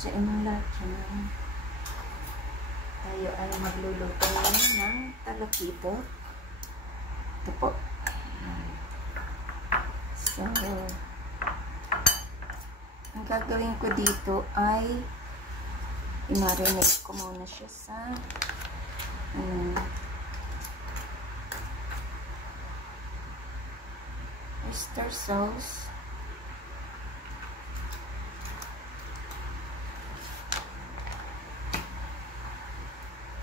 Atsain mo lahat yan. Tayo ay magluluto ngayon ng talakipot. Ito po. So, ang gagawin ko dito ay i-marinate ko muna siya sa oyster sauce.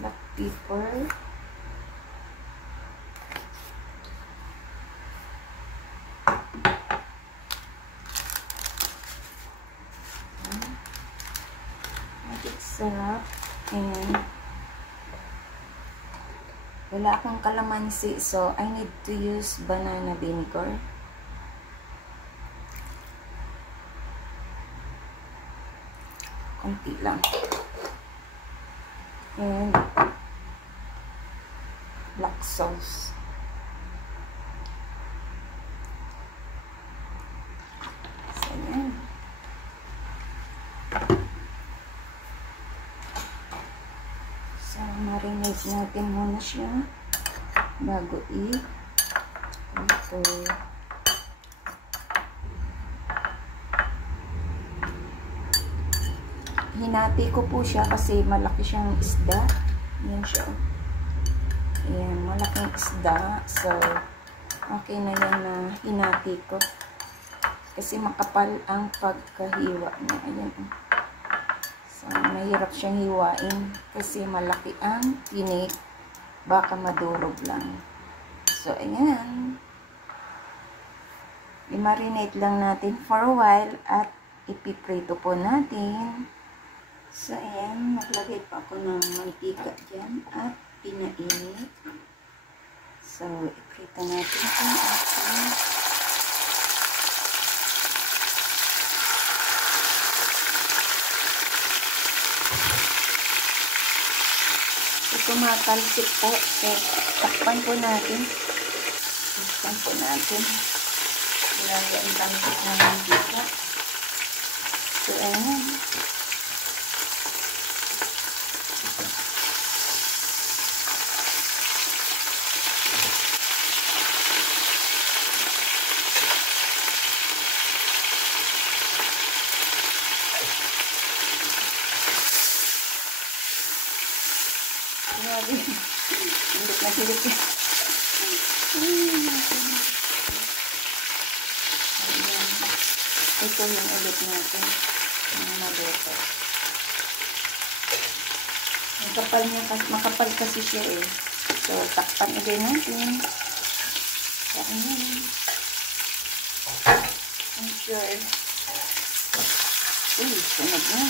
Black pepper. Magic syrup. And wala akong kalamansi, so I need to use banana vinegar. Konti lang. And black sauce. So, yan. So, marinate natin muna siya bago ito. Hinati ko po siya kasi malaki siyang isda. Yan siya. Ayan, malaking isda. So, okay na yan na hinati ko. Kasi makapal ang pagkahiwa niya. Ayan. So, mahirap siyang hiwain kasi malaki ang tinik. Baka madurog lang. So, ayan. I-marinate lang natin for a while at ipiprito po natin. So, ayan, naglagay pa ako ng mantika dyan at pinainit. So, iprito natin kung ating kumakalsik po. So, takpan po natin. Takpan po natin. Ilagay ang tansik ng mantika. So, ayan. Grabe. Hilit na hilit yan. Ito yung ulit natin. Yung maluto. Makapal kasi siya eh. So, takpan ulit natin. Kainin. I'm sure. Uy, sunod na.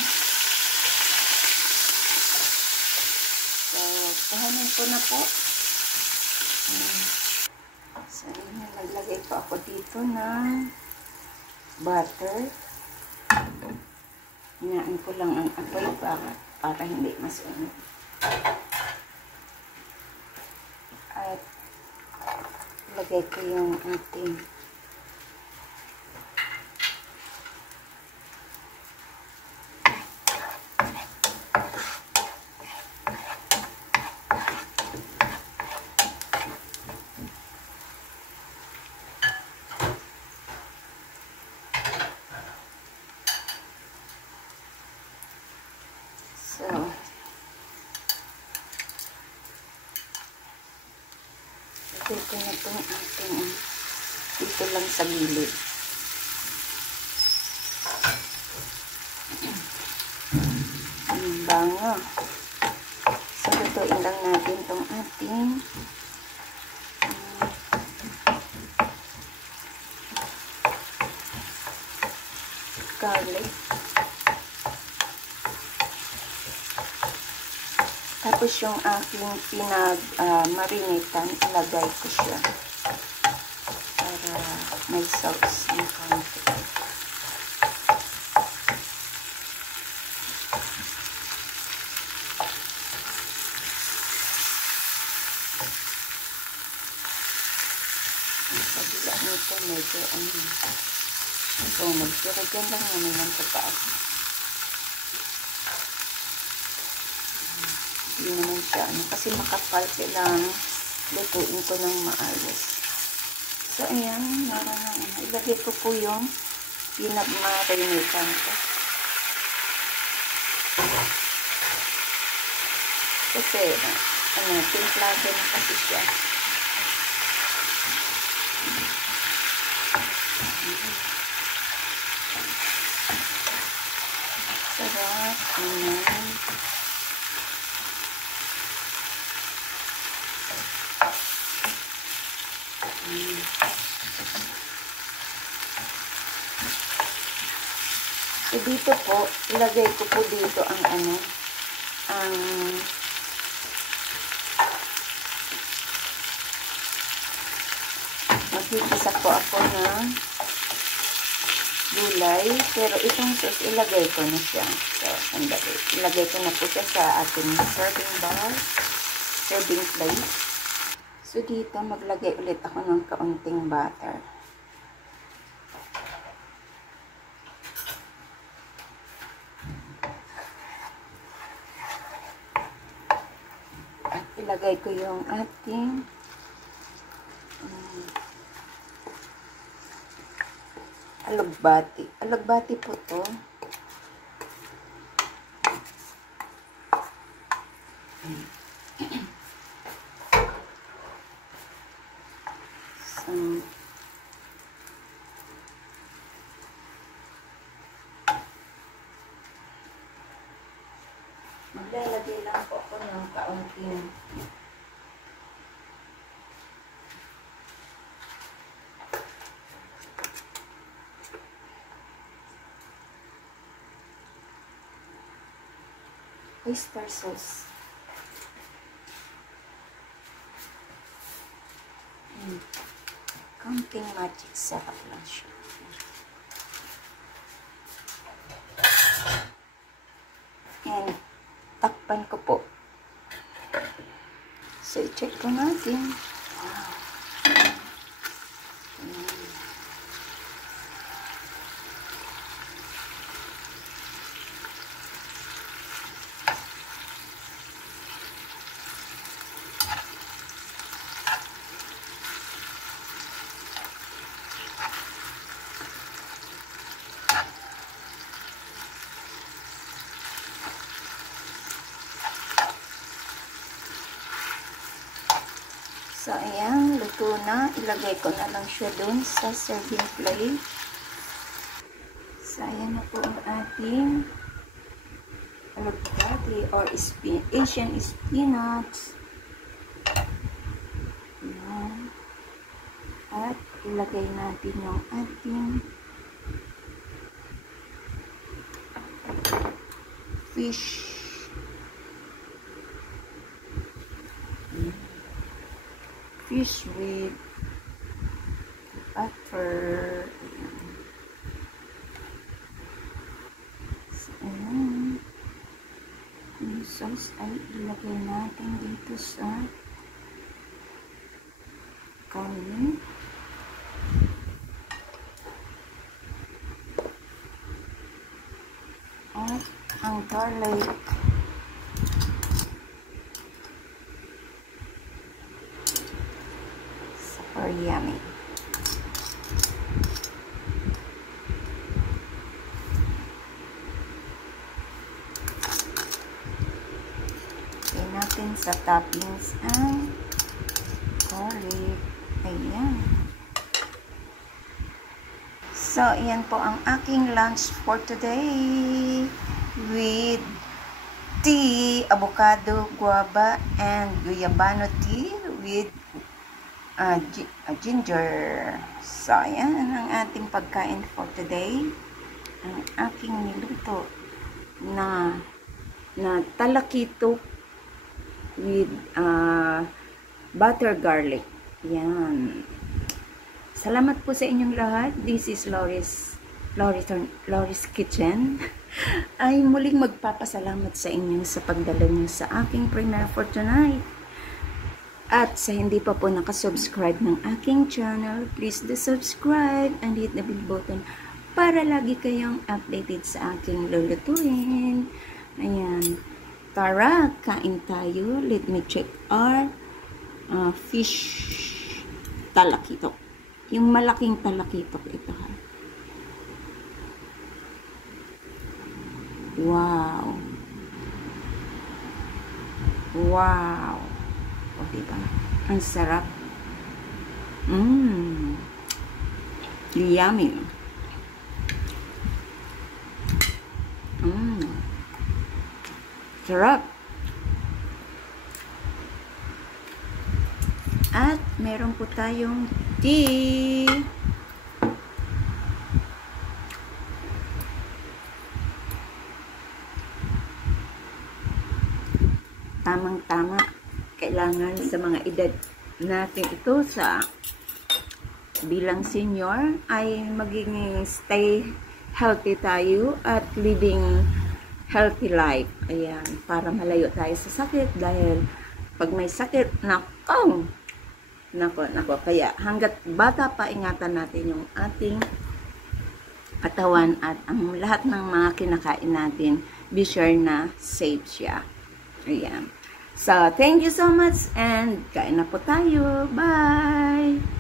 Kuhanin ko na po. So, naglagay po ako dito ng butter. Hinaan ko lang ang apoy para hindi masunog. At lagay ko yung ating ito na itong ating dito lang sa gilid. Ang bango. So, lutuin lang natin itong ating garlic. Tapos yung aking pinag-marinitan, ilagay ko siya para may sauce ng konti. Ang kabila nito medyo ito, nagtira dyan lang naman sa taas. Hindi naman siya, kasi makapal, kailangan lutuin ko ng maayos. So, ayan, ilagay ko po yung pinagmarinitan ko. Kasi, timplado na kasi siya. Sarap, ayan. So, dito po, ilagay ko po dito ang magkikisa po ako ng gulay, pero itong sauce, ilagay ko na siya. So, sandali. Ilagay ko na po siya sa ating serving bowl, serving plate. So, dito, maglagay ulit ako ng kaunting butter. At ilagay ko yung ating alugbati. Alugbati po to. So, maglalagay lang po ako ng kaunting oyster sauce. Kaunting magic sarap lang siya. And takpan ko po. So, i-check po natin. Wow. So, ayan, luto na. Ilagay ko na lang siya dun sa serving plate. So, ayan na po ang ating alugbati or Asian spinach. Ayan. At ilagay natin yung ating fish. Fish with butter. So, ayan. Yung sauce ay ilagay natin dito sa kanin. At ang garlic. Super yummy. Lagay natin sa toppings ang garlic. Ayan. So, ayan po ang aking lunch for today with tea, avocado, guava, and guyabano tea with ginger. So, ayan ang ating pagkain for today. Ang aking niluto na talakito with butter garlic. Yan. Salamat po sa inyong lahat. This is Loris Kitchen. Ay muling magpapasalamat sa inyo sa pagdala niyo sa aking premiere for tonight. At sa hindi pa po nakasubscribe ng aking channel, please do subscribe and hit the bell button para lagi kayong updated sa aking lulutuin. Ayan. Tara, kain tayo. Let me check our fish talakitok. Yung malaking talakitok ito, ha. Wow. Wow. O, diba? Ang sarap. Yummy. Sarap. At meron po tayong tea. Tamang-tama. Kailangan sa mga edad natin ito sa bilang senior ay maging stay healthy tayo at living healthy life. Ayan, para malayo tayo sa sakit dahil pag may sakit, nako. Kaya hanggat bata pa, ingatan natin yung ating katawan at ang lahat ng mga kinakain natin, be sure na safe siya. Ayan. So, thank you so much and kain na po tayo. Bye!